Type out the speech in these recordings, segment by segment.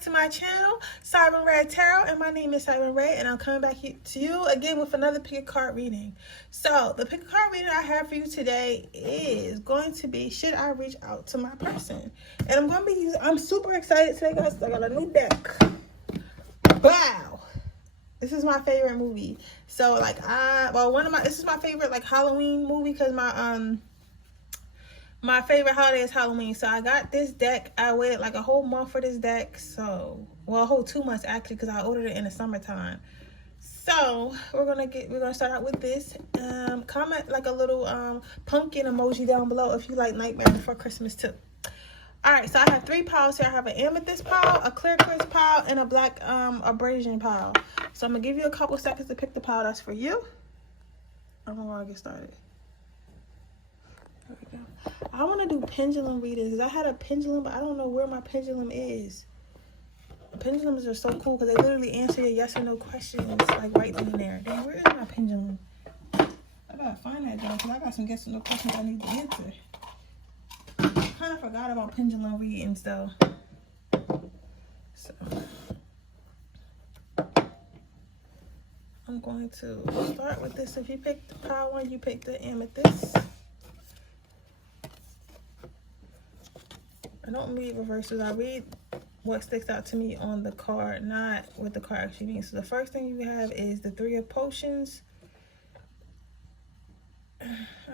back to my channel, Siren Redd Tarot, and my name is Siren Redd, and I'm coming back to you again with another pick a card reading. So the pick a card reading I have for you today is going to be, should I reach out to my person? And I'm super excited today, guys. I got a new deck. Wow. This is my favorite movie. So this is my favorite Halloween movie because my favorite holiday is Halloween. So I got this deck. I waited a whole month for this deck. So, a whole 2 months actually, because I ordered it in the summertime. So we're gonna start out with this. Comment a little pumpkin emoji down below if you like Nightmare Before Christmas too. Alright, so I have 3 piles here. I have an amethyst pile, a clear quartz pile, and a black abrasion pile. So I'm gonna give you a couple seconds to pick the pile that's for you. I'm gonna get started. There we go. I want to do pendulum readings because I had a pendulum, but I don't know where my pendulum is. Pendulums are so cool because they literally answer your yes or no questions right then and there. Dang, where is my pendulum? I gotta find that though because I got some yes or no questions I need to answer. I kind of forgot about pendulum readings though. So I'm going to start with this. If you pick the pile one, you pick the amethyst. I don't read reversals. I read what sticks out to me on the card, not what the card actually means. So the first thing you have is the 3 of potions. I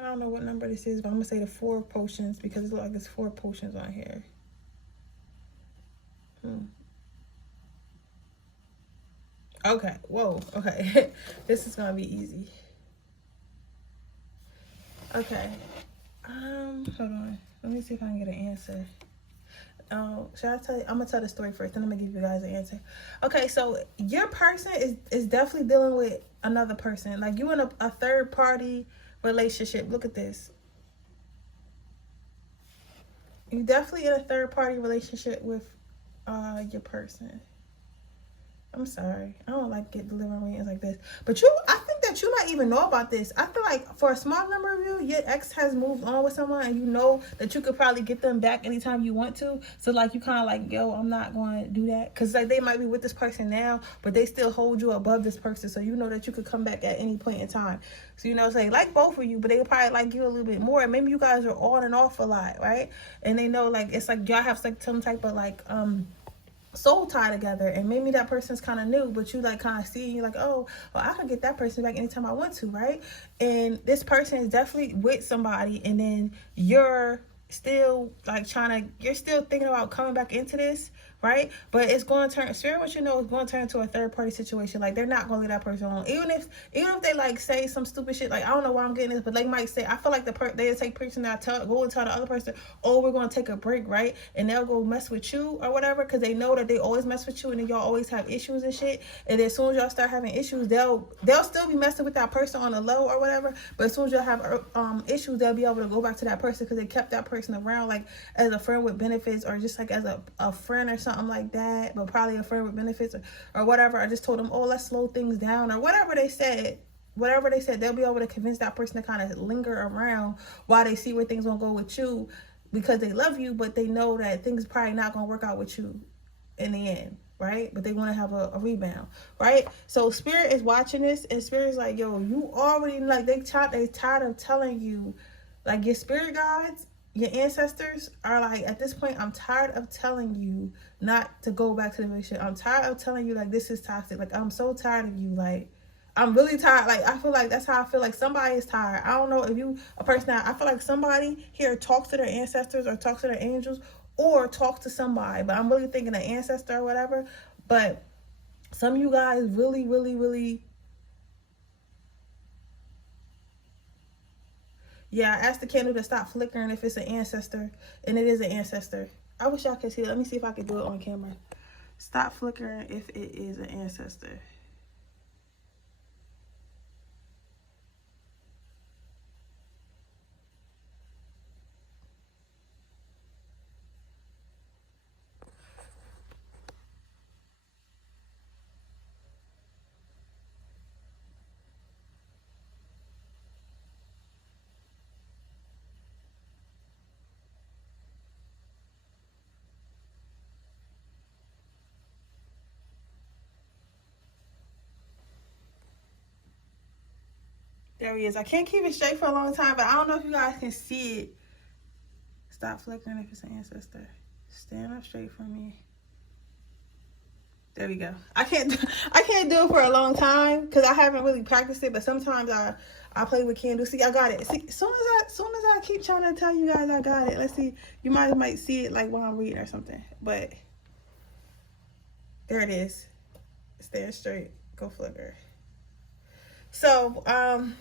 don't know what number this is, but I'm gonna say the 4 of potions because it looks like there's 4 potions on here. Okay, whoa, okay. This is gonna be easy. Okay. Hold on. Let me see if I can get an answer. Should I tell you? I'm gonna tell the story first, then I'm gonna give you guys an answer. Okay, so your person is definitely dealing with another person. You in a third party relationship. Look at this. You definitely in a third party relationship with your person. I'm sorry. I don't like delivering readings like this. But I think that you might even know about this. I feel like for a small number of you, your ex has moved on with someone and you know that you could probably get them back anytime you want to. So you kind of yo, I'm not going to do that. Because they might be with this person now, but they still hold you above this person. So you know that you could come back at any point in time. So say both of you, but they probably like you a little bit more. And maybe you guys are on and off a lot, right? And they know it's y'all have some type of soul tie together, and maybe that person's kind of new, but you kind of see, you're oh, well, I can get that person back anytime I want to, right? And this person is definitely with somebody, and then you're still you're still thinking about coming back into this, right? But it's going to turn, Spirit, what you know, is going to turn into a third party situation. They're not going to leave that person alone, even if they say some stupid shit. I don't know why I'm getting this, but they might say, I feel like they take person that go and tell the other person, oh, we're going to take a break, right? And they'll go mess with you or whatever, because they know that they always mess with you, and then y'all always have issues and shit. And then as soon as y'all start having issues, they'll still be messing with that person on the low or whatever, but as soon as y'all have issues, they'll be able to go back to that person because they kept that person around as a friend with benefits, or just as a friend or something like that, but probably a friend with benefits or whatever. I just told them, oh, let's slow things down, or whatever they said, they'll be able to convince that person to kind of linger around while they see where things gonna go with you, because they love you, but they know that things probably not gonna work out with you in the end, right? But they want to have a rebound, right? So Spirit is watching this, and Spirit's yo, you already they tired of telling you, your spirit guides, your ancestors are at this point, I'm tired of telling you not to go back to the relationship. I'm tired of telling you this is toxic. I'm so tired of you. I'm really tired. I feel that's how I feel. Somebody is tired. I don't know if you a person that I feel somebody here talks to their ancestors or talks to their angels or talks to somebody, but I'm really thinking an ancestor or whatever. But some of you guys really, really, really. Yeah, I asked the candle to stop flickering if it's an ancestor, and it is an ancestor. I wish y'all could see it. Let me see if I can do it on camera. Stop flickering if it is an ancestor. There he is. I can't keep it straight for a long time, but I don't know if you guys can see it. Stop flickering if it's an ancestor. Stand up straight for me. There we go. I can't do it for a long time because I haven't really practiced it, but sometimes I play with candles. See, I got it. See, as soon as I keep trying to tell you guys I got it. Let's see. You might see it like while I'm reading or something. But there it is. Stand straight. Go flicker. So,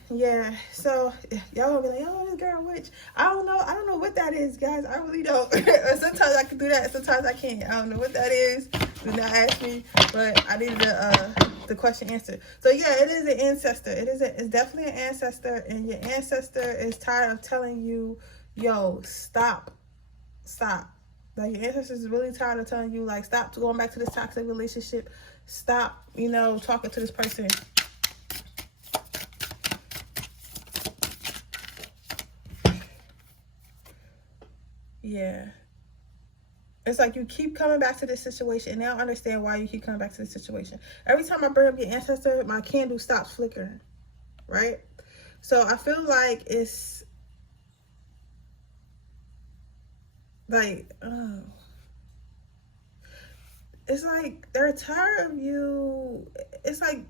yeah. So y'all gonna be like, oh, this girl witch. I don't know what that is, guys. I really don't. Sometimes I can do that. Sometimes I can't. I don't know what that is. Do not ask me. But I needed the question answered. So yeah, it is an ancestor. It's definitely an ancestor, and your ancestor is tired of telling you, yo, stop. Like your ancestor is really tired of telling you, like, stop going back to this toxic relationship. Stop, talking to this person. Yeah. It's like you keep coming back to this situation, and they don't understand why you keep coming back to this situation. Every time I bring up your ancestor, my candle stops flickering, right? So I feel like it's like, it's like they're tired of you. It's like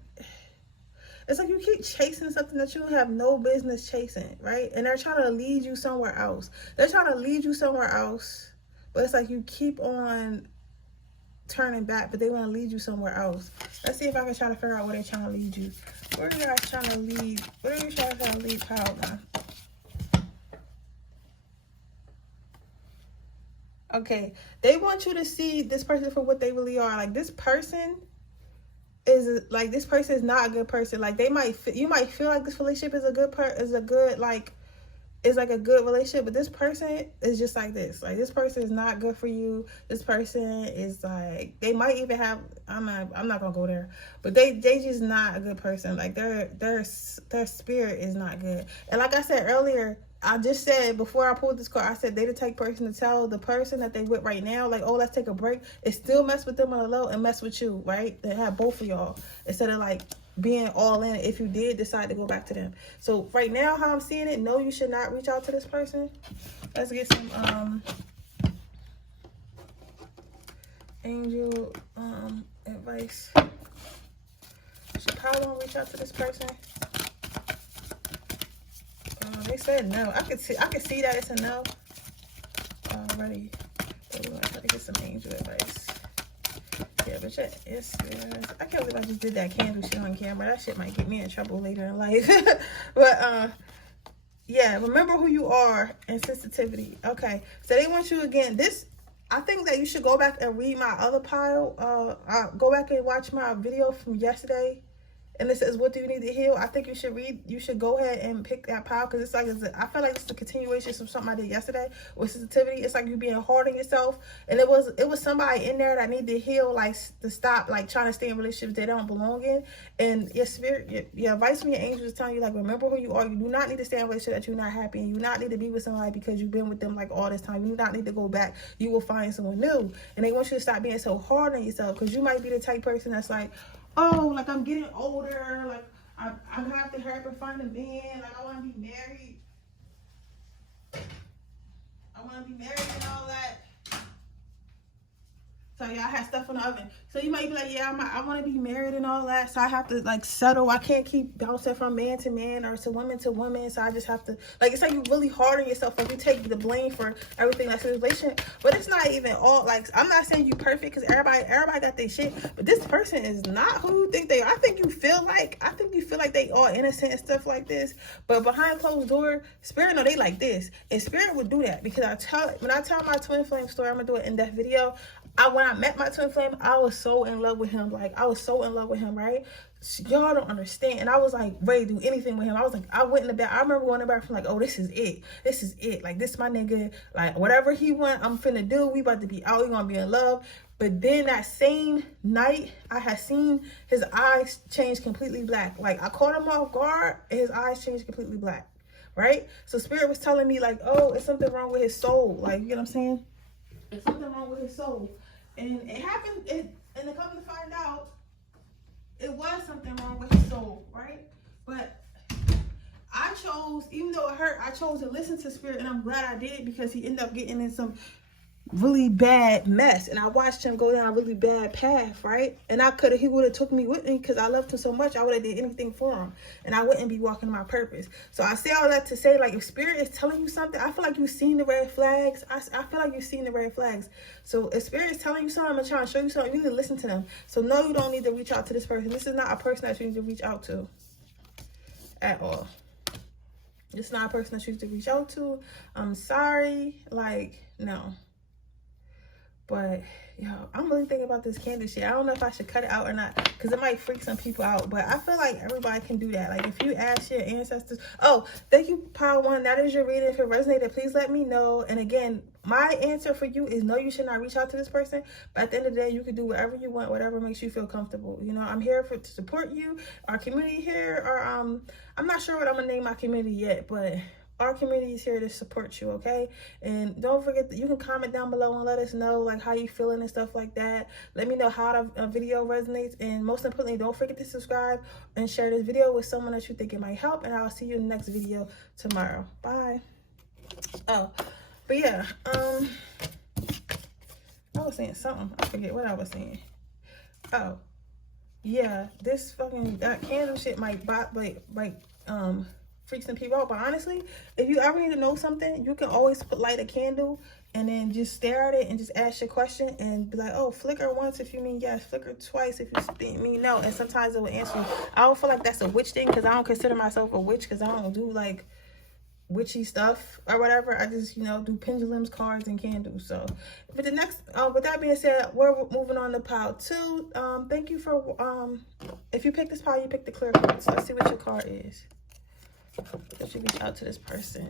you keep chasing something that you have no business chasing, right? And they're trying to lead you somewhere else. But it's like you keep on turning back, but they want to lead you somewhere else. Let's see if I can try to figure out where they're trying to lead you. Where are you guys trying to lead? Where are you trying to lead Kyle now? Okay, they want you to see this person for what they really are. Like, this person is not a good person. Like, you might feel like this relationship is a good relationship, but this person is just like this. Like, this person is not good for you. This person is like, they might even have, I'm not gonna go there, but they just not a good person. Like, their spirit is not good. And like I said earlier, I just said before I pulled this card, I said they the type person to tell the person that they with right now, like, oh, let's take a break. It still mess with them on the low and mess with you, right? They have both of y'all instead of like being all in if you did decide to go back to them. So right now, how I'm seeing it, no, you should not reach out to this person. Let's get some angel advice. Should probably don't reach out to this person. They said no. I can see that it's a no already. But we're gonna try to get some angel advice. Yeah, but yes. I can't believe I just did that candle shit on camera. That shit might get me in trouble later in life. But yeah, remember who you are and sensitivity. Okay, so they want you again. I think that you should go back and read my other pile. Go back and watch my video from yesterday. And it says, what do you need to heal? I think you should go ahead and pick that pile, because I feel like it's a continuation of something I did yesterday with sensitivity. It's like you being hard on yourself. And it was somebody in there that needed to heal, like, to stop, like, trying to stay in relationships they don't belong in. And your spirit, your advice from your angels is telling you, like, remember who you are. You do not need to stay in a relationship that you're not happy in. You do not need to be with somebody because you've been with them, like, all this time. You do not need to go back. You will find someone new. And they want you to stop being so hard on yourself, because you might be the type person that's like, oh, like, I'm getting older, like, I'm gonna have to hurry up and find a man, like, I want to be married. And all that. So yeah, I had stuff in the oven. So you might be like, yeah, I want to be married and all that. So I have to, like, settle. I can't keep bouncing from man to man or to woman to woman. So I just have to, like, it's like you really hard on yourself. Like, you take the blame for everything that's in the relationship. But it's not even all, like, I'm not saying you perfect, because everybody got their shit. But this person is not who you think they are. I think you feel like they all innocent and stuff like this. But behind closed door, spirit, no, they like this. And spirit would do that, because when I tell my twin flame story, I'm gonna do an in-depth video. When I met my twin flame, I was so in love with him. Like, I was so in love with him, right? Y'all don't understand. And I was like ready to do anything with him. I was like, I went in the back. I remember going in the bathroom like, oh, this is it. Like, this my nigga. Like, whatever he want, I'm finna do. We about to be out. We gonna be in love. But then that same night, I had seen his eyes change completely black. Like, I caught him off guard, and his eyes changed completely black, right? So spirit was telling me, like, oh, it's something wrong with his soul. Like, you know what I'm saying? It's something wrong with his soul. And it happened, and to come to find out, it was something wrong with his soul, right? But I chose, even though it hurt, I chose to listen to Spirit, and I'm glad I did, because he ended up getting in some really bad mess, and I watched him go down a really bad path, right? And he would have took me with me, because I loved him so much. I would have did anything for him, and I wouldn't be walking my purpose. So I say all that to say, like, if Spirit is telling you something, I feel like you've seen the red flags. I feel like you've seen the red flags. So if Spirit is telling you something and trying to show you something, you need to listen to them. So no, you don't need to reach out to this person. This is not a person that you need to reach out to at all. It's not a person that you need to reach out to. I'm sorry, like, no. But, yo, I'm really thinking about this candle shit. I don't know if I should cut it out or not, because it might freak some people out. But I feel like everybody can do that. Like, if you ask your ancestors. Oh, thank you, Power One. That is your reading. If it resonated, please let me know. And again, my answer for you is no, you should not reach out to this person. But at the end of the day, you can do whatever you want, whatever makes you feel comfortable. You know, I'm here to support you. Our community here, or I'm not sure what I'm going to name my community yet, but our community is here to support you, okay? And don't forget that you can comment down below and let us know, like, how you feeling and stuff like that. Let me know how the video resonates. And most importantly, don't forget to subscribe and share this video with someone that you think it might help. And I'll see you in the next video tomorrow. Bye. Oh, but yeah, I was saying something. I forget what I was saying. Oh, yeah, this fucking, that candle shit might freak some people out. But honestly, if you ever need to know something, you can always light a candle and then just stare at it and just ask your question and be like, oh, flicker once if you mean yes, flicker twice if you mean no. And sometimes it will answer you. I don't feel like that's a witch thing, because I don't consider myself a witch, because I don't do like witchy stuff or whatever. I just, you know, do pendulums, cards, and candles. So but the next with that being said, we're moving on to pile 2. Thank you for if you pick this pile, you pick the clear card. So let's see what your card is. Let's reach out to this person.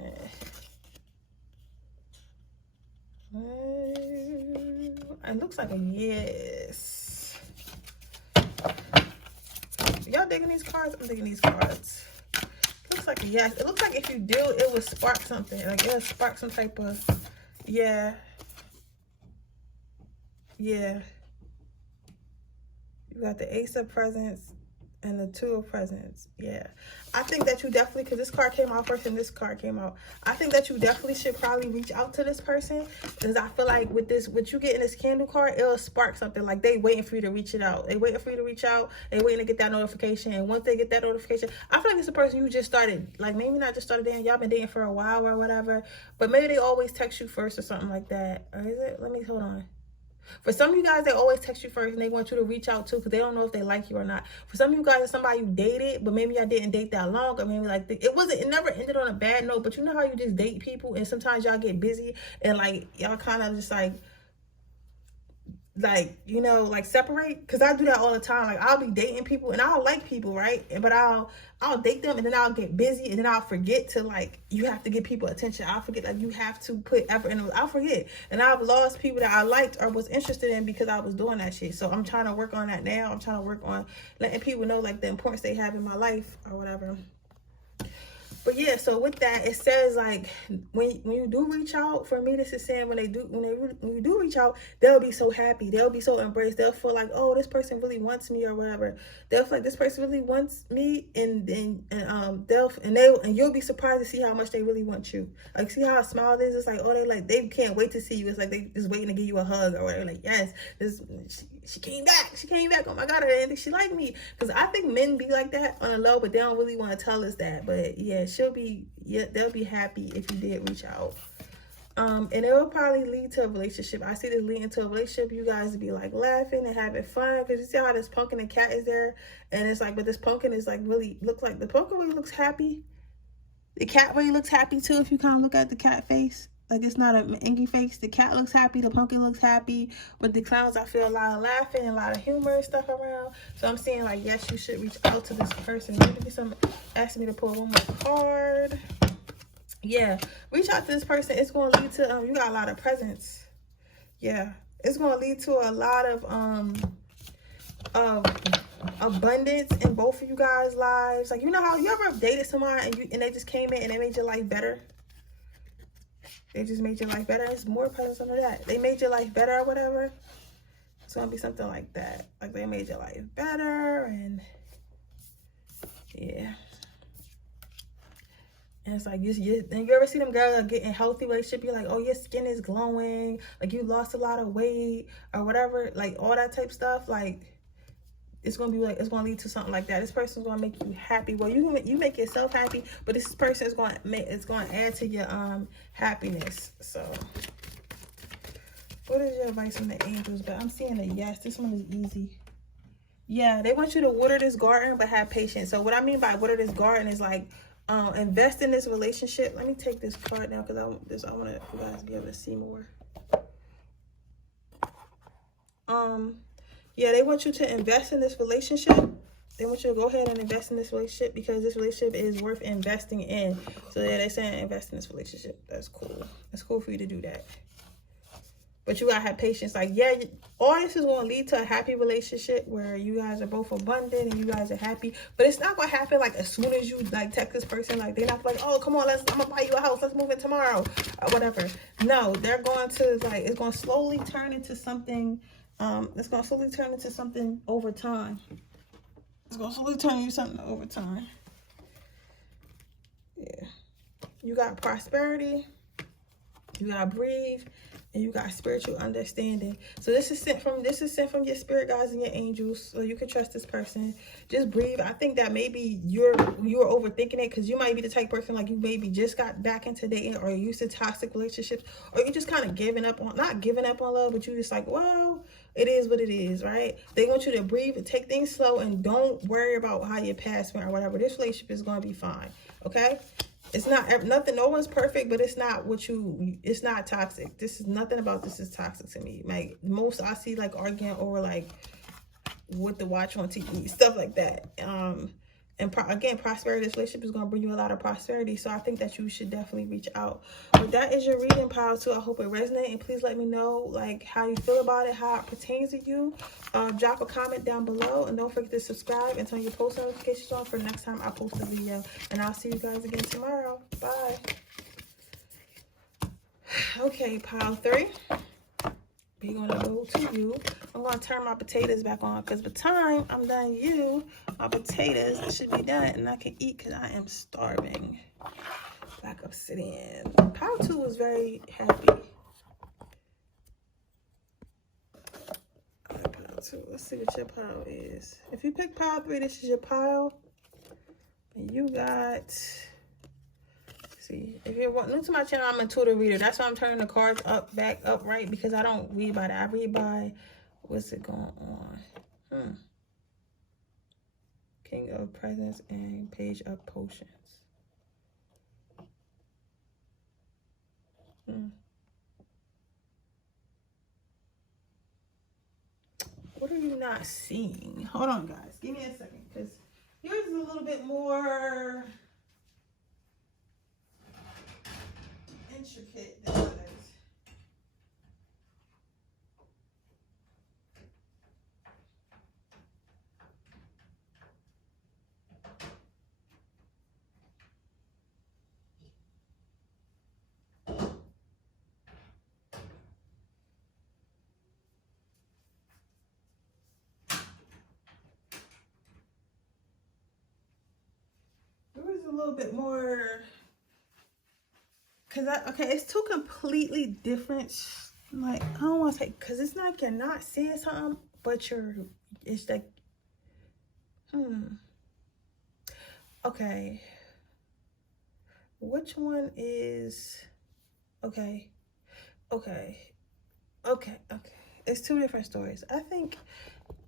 It looks like a yes. Y'all digging these cards? I'm digging these cards. Looks like a yes. It looks like if you do, it would spark something. Like, it'll spark some type of, yeah. Yeah. You got the Ace of Presents and the 2 of Presents. Yeah, I think that you definitely, because this card came out first and this card came out, I think that you definitely should probably reach out to this person, because I feel like with this, what you get in this candle card, it'll spark something. Like, they waiting for you to reach it out. They waiting for you to reach out. They waiting to get that notification. And once they get that notification, I feel like it's a person you just started, like, maybe not just started dating, y'all been dating for a while or whatever, but maybe they always text you first or something like that. Or is it? Let me, hold on. For some of you guys, they always text you first and they want you to reach out too, because they don't know if they like you or not. For some of you guys, it's somebody you dated, but maybe y'all didn't date that long, or maybe like it never ended on a bad note. But you know how you just date people and sometimes y'all get busy and like y'all kind of just like you know, like separate. Because I do that all the time. Like, I'll be dating people and I'll like people, right? But I'll date them and then I'll get busy and then I'll forget to, like, you have to give people attention. I'll forget, like, you have to put effort in. I'll forget. And I've lost people that I liked or was interested in because I was doing that shit. So I'm trying to work on that now. I'm trying to work on letting people know, like, the importance they have in my life or whatever. But yeah, so with that, it says, like, when you do reach out, for me, this is saying when you do reach out, they'll be so happy. They'll be so embraced. They'll feel like, oh, this person really wants me or whatever. They'll feel like this person really wants me, and you'll be surprised to see how much they really want you. Like, see how small it is? It's like, oh, they can't wait to see you. It's like they just waiting to give you a hug or whatever. Like, yes, she came back. She came back. Oh my God, I didn't think she liked me. Because I think men be like that on the low, but they don't really want to tell us that. But yeah, they'll be happy if you did reach out. And it will probably lead to a relationship. I see this leading to a relationship. You guys will be like laughing and having fun, because you see how this pumpkin and cat is there, and it's like, but this pumpkin is like really look like the pumpkin really looks happy. The cat really looks happy too. If you kind of look at the cat face, like, it's not an angry face. The cat looks happy. The pumpkin looks happy. With the clowns, I feel a lot of laughing and a lot of humor and stuff around. So I'm saying, like, yes, you should reach out to this person. Maybe someone asking me to pull one more card. Yeah, reach out to this person. It's going to lead to, you got a lot of presents. Yeah, it's going to lead to a lot of abundance in both of you guys' lives. Like, you know how you ever dated someone and they just came in and they made your life better? They just made your life better. It's more presents under that. They made your life better or whatever. It's going to be something like that. Like, they made your life better, and yeah. And it's like, and you ever see them girls that get in healthy relationship, you're like, oh, your skin is glowing, like you lost a lot of weight or whatever, like all that type stuff, like it's gonna be like, it's gonna lead to something like that. This person's gonna make you happy. Well, you make yourself happy, but this person is gonna add to your happiness. So what is your advice from the angels? But I'm seeing a yes. This one is easy. Yeah, they want you to water this garden, but have patience. So what I mean by water this garden is like, invest in this relationship. Let me take this card now because I want you guys to be able to see more. Yeah, they want you to invest in this relationship. They want you to go ahead and invest in this relationship because this relationship is worth investing in. So yeah, they're saying invest in this relationship. That's cool. It's cool for you to do that. But you gotta have patience. Like, yeah, all this is gonna lead to a happy relationship where you guys are both abundant and you guys are happy. But it's not gonna happen like as soon as you like text this person. Like, they're not like, oh, come on, I'm gonna buy you a house. Let's move in tomorrow or whatever. No, they're going to like, it's gonna slowly turn into something. It's gonna slowly turn into something over time. It's gonna slowly turn into something over time. Yeah, you got prosperity. You gotta breathe. And you got spiritual understanding. So this is sent from your spirit guides and your angels, so you can trust this person. Just breathe. I think that maybe you're overthinking it because you might be the type of person like you maybe just got back into dating or used to toxic relationships, or you just kind of not giving up on love, but you just like, well, it is what it is, right? They want you to breathe and take things slow and don't worry about how your past went or whatever. This relationship is going to be fine, okay? It's not nothing. No one's perfect, but it's not it's not toxic. This is nothing about this is toxic to me. Like most I see like arguing over like what to watch on TV, stuff like that. Again, prosperity, this relationship is going to bring you a lot of prosperity. So I think that you should definitely reach out. But that is your reading, pile 2. I hope it resonates. And please let me know like how you feel about it, how it pertains to you. Drop a comment down below. And don't forget to subscribe and turn your post notifications on for next time I post a video. And I'll see you guys again tomorrow. Bye. Okay, pile 3. We're going to go to you. I'm going to turn my potatoes back on because by the time I'm done my potatoes should be done and I can eat because I am starving. Black Obsidian. Pile 2 was very happy. Pile 2. Let's see what your pile is. If you pick pile 3, this is your pile. And you got... See, if you're new to my channel, I'm a tutor reader. That's why I'm turning the cards back upright because I don't read by that. I read by what's it going on. King of Presents and Page of Potions. What are you not seeing? Hold on, guys. Give me a second because yours is a little bit more intricate than others. Yours is a little bit more. Okay, it's two completely different, like, I don't want to say, because it's not like you're not seeing something, but it's like, okay, which one is, okay, it's two different stories. I think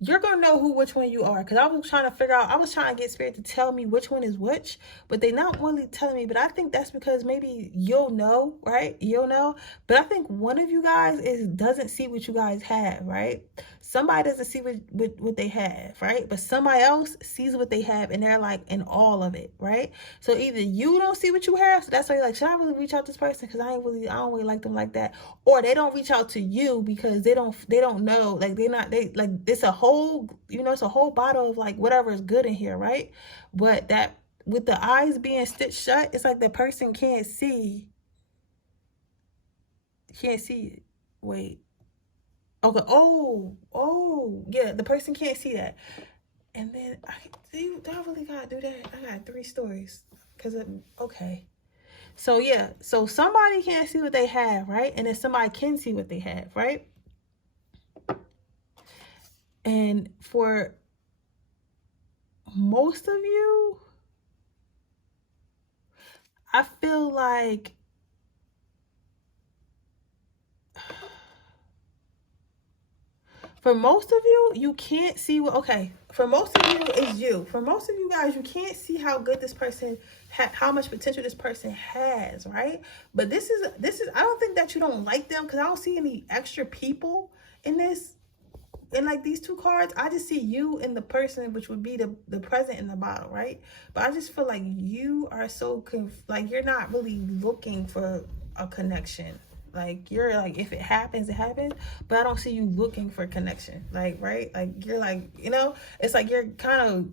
you're gonna know which one you are, because I was trying to figure out, I was trying to get spirit to tell me which one is which, but they're not really telling me. But I think that's because maybe you'll know, right? You'll know. But I think one of you guys doesn't see what you guys have, right? Somebody doesn't see what they have, right? But somebody else sees what they have and they're like in all of it, right? So either you don't see what you have, so that's why you're like, should I really reach out to this person because I don't really like them like that, or they don't reach out to you because they don't know, like it's a whole, it's a whole bottle of like whatever is good in here, right? But that with the eyes being stitched shut, it's like the person can't see it. Wait. Okay. Oh, yeah. The person can't see that. And then I really gotta do that. I got 3 stories. Okay. So yeah, so somebody can't see what they have, right? And then somebody can see what they have, right? And for most of you, I feel like for most of you, you can't see what, okay, for most of you, it's you. For most of you guys, you can't see how good this person, how much potential this person has, right? But this is, I don't think that you don't like them, because I don't see any extra people in this. And like these two cards, I just see you and the person, which would be the present in the bottle, right? But I just feel like you are so, like you're not really looking for a connection. Like you're like, if it happens, it happens. But I don't see you looking for connection. Like, right? Like you're like, you know, it's like you're kind of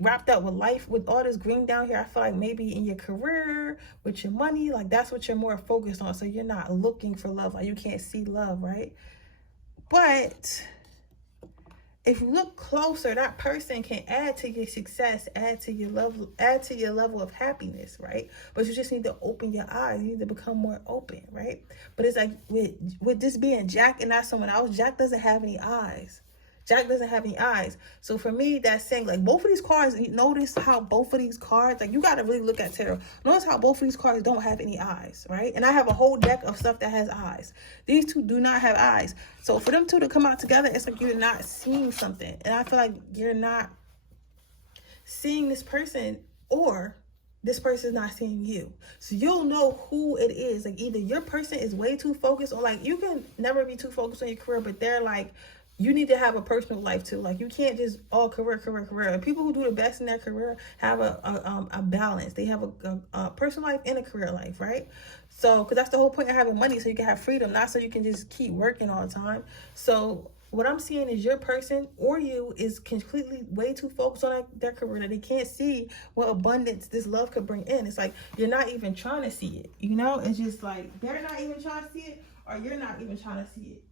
wrapped up with life with all this green down here. I feel like maybe in your career, with your money, like that's what you're more focused on. So you're not looking for love. Like you can't see love, right? But if you look closer, that person can add to your success, add to your level of happiness, right? But you just need to open your eyes. You need to become more open, right? But it's like with this being Jack and not someone else, Jack doesn't have any eyes. Jack doesn't have any eyes. So for me, that's saying like both of these cards, you notice how both of these cards, like you got to really look at tarot. Notice how both of these cards don't have any eyes, right? And I have a whole deck of stuff that has eyes. These two do not have eyes. So for them two to come out together, it's like you're not seeing something. And I feel like you're not seeing this person, or this person is not seeing you. So you'll know who it is. Like either your person is way too focused, or like you can never be too focused on your career, but they're like, you need to have a personal life too. Like you can't just all career. And people who do the best in their career have a balance. They have a personal life and a career life, right? So, because that's the whole point of having money, so you can have freedom, not so you can just keep working all the time. So what I'm seeing is your person or you is completely way too focused on their career that they can't see what abundance this love could bring in. It's like you're not even trying to see it, you know? It's just like they're not even trying to see it, or you're not even trying to see it.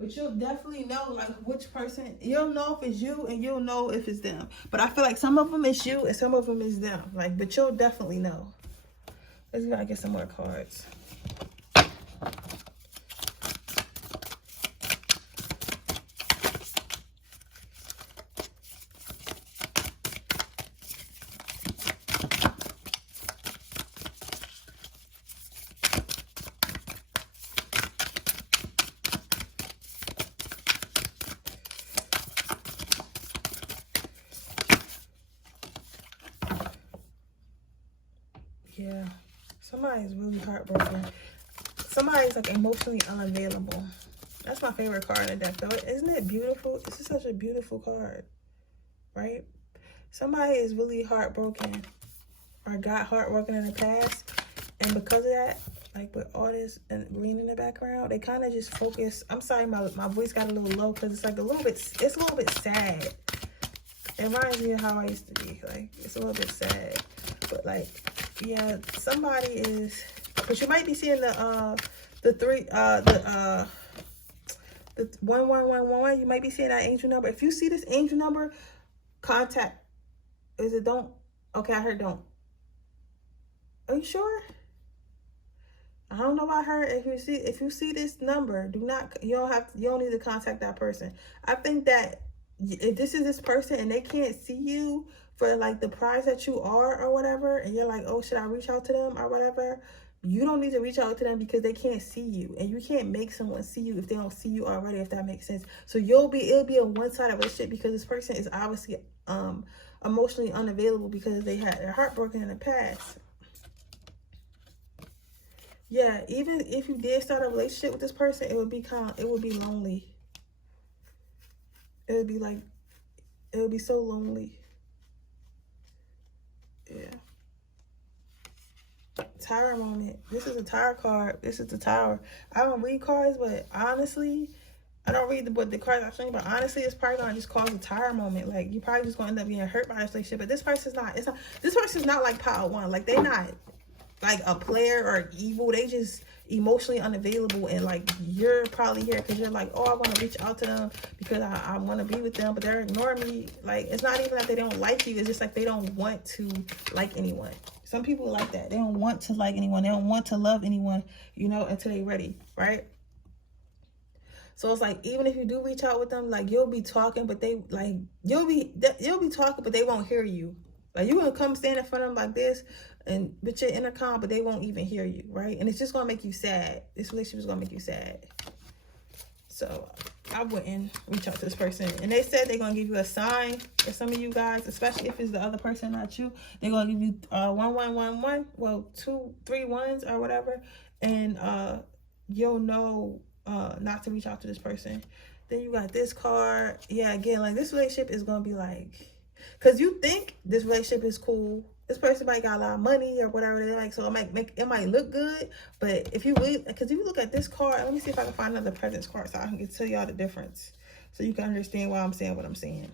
But you'll definitely know like which person, you'll know if it's you and you'll know if it's them. But I feel like some of them is you and some of them is them. Like, but you'll definitely know. Let's gotta get some more cards. Yeah, somebody's really heartbroken. Somebody's like emotionally unavailable. That's my favorite card in the deck, though. Isn't it beautiful? This is such a beautiful card, right? Somebody is really heartbroken or got heartbroken in the past, and because of that, like with all this and green in the background, they kind of just focus. I'm sorry, my voice got a little low because it's like a little bit. It's a little bit sad. It reminds me of how I used to be. Like it's a little bit sad, but like. Yeah, somebody is, but you might be seeing the 1111. You might be seeing that angel number. If you see this angel number, contact. Is it don't? Okay, I heard don't. Are you sure? I don't know about her. If you see this number, you don't need to contact that person. I think that if this is this person and they can't see you for like the prize that you are or whatever, and you're like, oh, should I reach out to them or whatever? You don't need to reach out to them because they can't see you, and you can't make someone see you if they don't see you already, if that makes sense. So it'll be a one-sided relationship because this person is obviously emotionally unavailable because they had their heart broken in the past. Yeah, even if you did start a relationship with this person, it would be lonely. It would be so lonely. Yeah. Tower moment. This is a tower card. This is the tower. I don't read cards, but honestly, I don't read the cards I'm showing you, but honestly, it's probably gonna just cause a tower moment. Like you're probably just gonna end up being hurt by this relationship. But this person's not. This person's not like Power One. Like they're not like a player or evil. They just emotionally unavailable, and like you're probably here because you're like, oh, I want to reach out to them because I want to be with them, but they're ignoring me. Like it's not even that they don't like you, it's just like they don't want to like anyone. Some people like that. They don't want to like anyone. They don't want to love anyone, you know, until they're ready, right? So it's like, even if you do reach out with them, like, you'll be talking, but they, like, you'll be talking, but they won't hear you. Like, you're going to come stand in front of them like this and with your intercom, but they won't even hear you, right? And it's just going to make you sad. This relationship is going to make you sad. So I wouldn't reach out to this person. And they said they're going to give you a sign for some of you guys, especially if it's the other person, not you. They're going to give you 1111, well, 2, 3 ones or whatever. And you'll know not to reach out to this person. Then you got this card. Yeah, again, like, this relationship is going to be like, because you think this relationship is cool. This person might got a lot of money or whatever they like, so it might look good. But if you really, because if you look at this card, let me see if I can find another presence card so I can tell y'all the difference, so you can understand why I'm saying what I'm saying.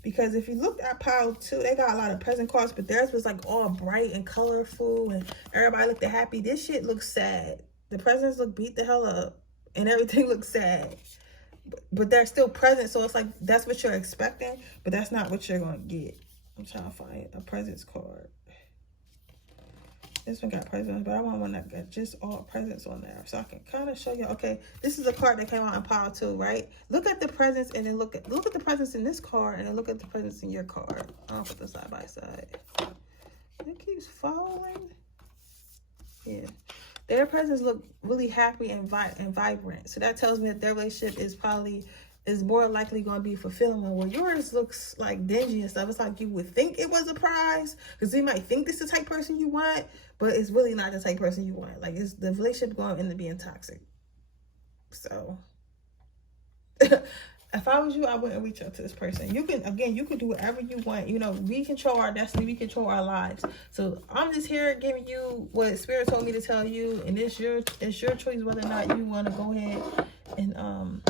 Because if you look at pile 2, they got a lot of present cards, but theirs was like all bright and colorful, and everybody looked happy. This shit looks sad. The presents look beat the hell up, and everything looks sad. But they're still present, so it's like that's what you're expecting, but that's not what you're going to get. I'm trying to find a presents card. This one got presents, but I want one that got just all presents on there, so I can kind of show you. Okay, this is a card that came out in pile 2, right? Look at the presents, and then look at the presents in this card, and then look at the presents in your card. I'll put them side by side. It keeps falling. Yeah. Their presents look really happy and vibrant. So that tells me that their relationship is more likely going to be fulfilling, where yours looks like dingy and stuff. It's like you would think it was a prize, because you might think this is the type person you want, but it's really not the type person you want. Like, it's the relationship going to end up being toxic. So if I was you, I wouldn't reach out to this person. You can do whatever you want. You know, we control our destiny. We control our lives. So I'm just here giving you what Spirit told me to tell you. And it's your choice whether or not you want to go ahead and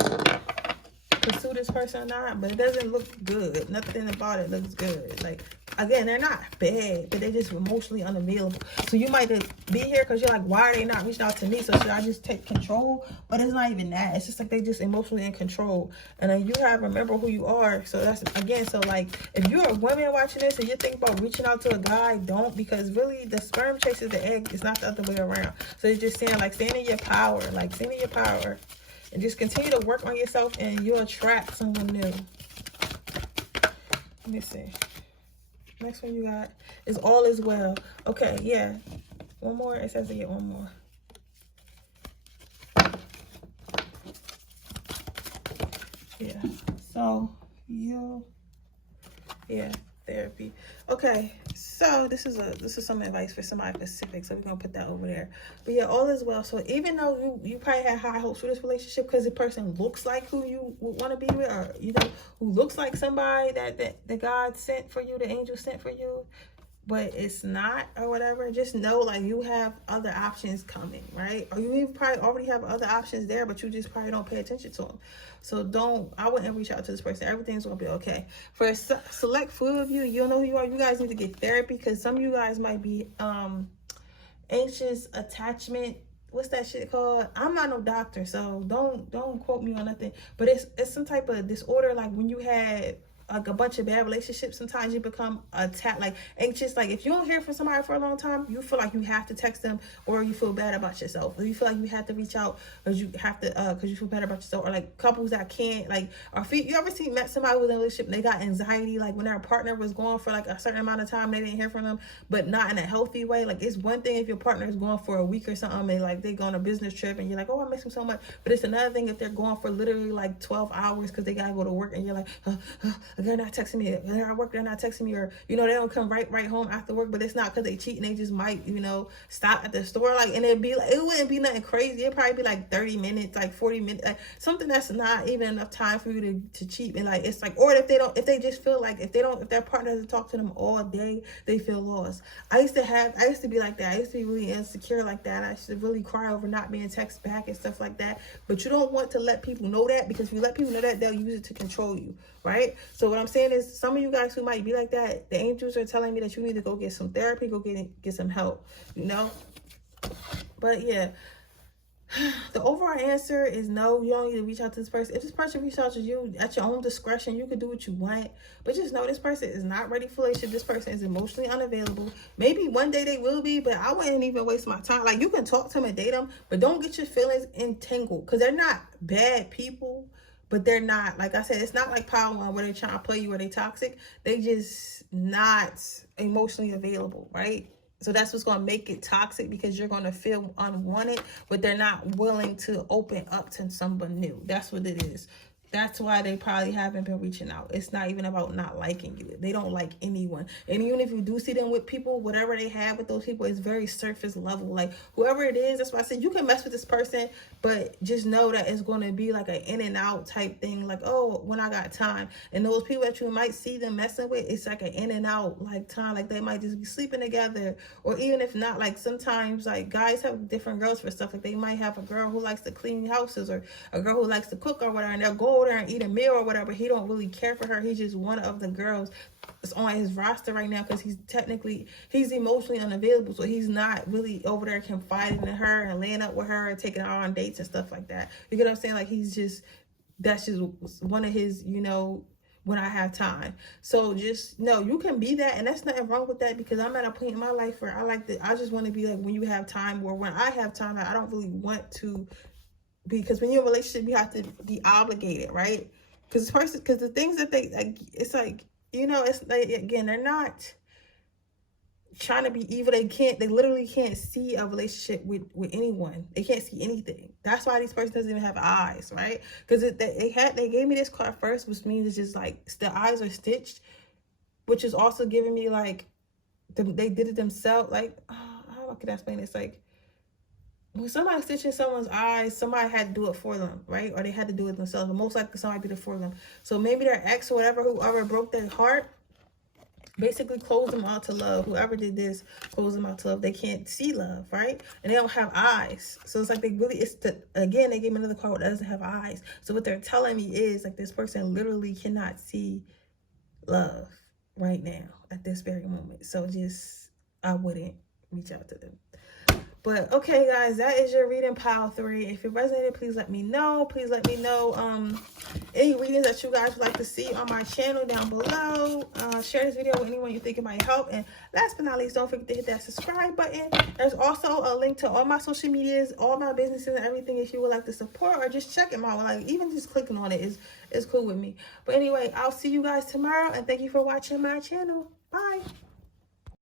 pursue this person or not. But it doesn't look good. Nothing about it looks good. Like, again, they're not bad, but they're just emotionally unavailable. So you might just be here because you're like, why are they not reaching out to me? So should I just take control? But it's not even that. It's just like they just emotionally in control. And then you have to remember who you are. So that's, again, so like, if you're a woman watching this and you think about reaching out to a guy, don't, because really the sperm chases the egg. It's not the other way around. So it's just saying, like, stand in your power. Like, stand in your power. And just continue to work on yourself, and you'll attract someone new. Let me see. Next one you got is all is well. Okay, yeah. One more. It says to get one more. Yeah. So therapy. Okay, so this is some advice for somebody specific, so we're gonna put that over there. But yeah, all is well. So even though you probably had high hopes for this relationship because the person looks like who you would want to be with, or you know, who looks like somebody that God sent for you, the angel sent for you, but it's not, or whatever, just know, like, you have other options coming, right? Or you even probably already have other options there, but you just probably don't pay attention to them. So I wouldn't reach out to this person. Everything's gonna be okay. For a select few of you, you don't know who you are, you guys need to get therapy, because some of you guys might be anxious attachment. What's that shit called? I'm not no doctor, so don't quote me on nothing. But it's some type of disorder, like when you had like a bunch of bad relationships, sometimes you become like anxious. Like if you don't hear from somebody for a long time, you feel like you have to text them, or you feel bad about yourself, or you feel like you have to reach out because you have to because you feel bad about yourself. Or like couples that can't, like, or you ever met somebody with a relationship and they got anxiety, like when their partner was going for like a certain amount of time, they didn't hear from them, but not in a healthy way. Like, it's one thing if your partner is going for a week or something, and like they go on a business trip and you're like, oh, I miss him so much. But it's another thing if they're going for literally like 12 hours because they gotta go to work, and you're like, they're not texting me, they're at work, they're not texting me, or you know, they don't come right home after work. But it's not because they cheat, and they just might, you know, stop at the store, like, and it'd be like, it wouldn't be nothing crazy. It'd probably be like 30 minutes, like 40 minutes, like something that's not even enough time for you to cheat. And like, it's like, or if they just feel like if their partner doesn't talk to them all day, they feel lost. I used to be like that. I used to be really insecure like that. I used to really cry over not being texted back and stuff like that. But you don't want to let people know that, because if you let people know that, they'll use it to control you, right? So what I'm saying is, some of you guys who might be like that, the angels are telling me that you need to go get some therapy, go get some help, you know? But yeah, The overall answer is no. You don't need to reach out to this person. If this person reaches out to you at your own discretion, you can do what you want. But just know this person is not ready for a relationship. This person is emotionally unavailable. Maybe one day they will be, but I wouldn't even waste my time. Like, you can talk to them and date them, but don't get your feelings entangled, because they're not bad people. But they're not, like I said, it's not like Power One where they're trying to play you or they toxic. They just not emotionally available, right? So that's what's going to make it toxic, because you're going to feel unwanted, but they're not willing to open up to someone new. That's what it is. That's why they probably haven't been reaching out. It's not even about not liking you. They don't like anyone. And even if you do see them with people, whatever they have with those people is very surface level. Like, whoever it is, that's why I said you can mess with this person, but just know that it's going to be like an in and out type thing. Like, oh, when I got time. And those people that you might see them messing with, it's like an in and out like time. Like, they might just be sleeping together. Or even if not, like sometimes like guys have different girls for stuff. Like, they might have a girl who likes to clean houses, or a girl who likes to cook or whatever, and they'll go over there and eat a meal or whatever. He don't really care for her. He's just one of the girls that's on his roster right now, because he's emotionally unavailable. So he's not really over there confiding in her and laying up with her and taking her on dates and stuff like that. You get what I'm saying? Like, that's just one of his, when I have time. So just know you can be that, and that's nothing wrong with that, because I'm at a point in my life where I just want to be like, when you have time, or when I have time, I don't really want to, because when you're in a relationship, you have to be obligated, right? Because the things that they like, it's like, it's like, again, they're not trying to be evil. They literally can't see a relationship with anyone. They can't see anything. That's why these persons doesn't even have eyes, right? Because they gave me this card first, which means it's just like the eyes are stitched, which is also giving me like they did it themselves. Like, how can I explain this? Like, when somebody's stitching someone's eyes, somebody had to do it for them, right? Or they had to do it themselves. But most likely somebody did it for them. So maybe their ex or whatever, whoever broke their heart, basically closed them out to love. Whoever did this closed them out to love. They can't see love, right? And they don't have eyes. So it's like again, they gave me another card that doesn't have eyes. So what they're telling me is like, this person literally cannot see love right now at this very moment. So I wouldn't reach out to them. But okay, guys, that is your reading, pile 3. If it resonated, please let me know. Please let me know any readings that you guys would like to see on my channel down below. Share this video with anyone you think it might help. And last but not least, don't forget to hit that subscribe button. There's also a link to all my social medias, all my businesses and everything, if you would like to support or just check them out. Like, even just clicking on it is cool with me. But anyway, I'll see you guys tomorrow, and thank you for watching my channel. Bye.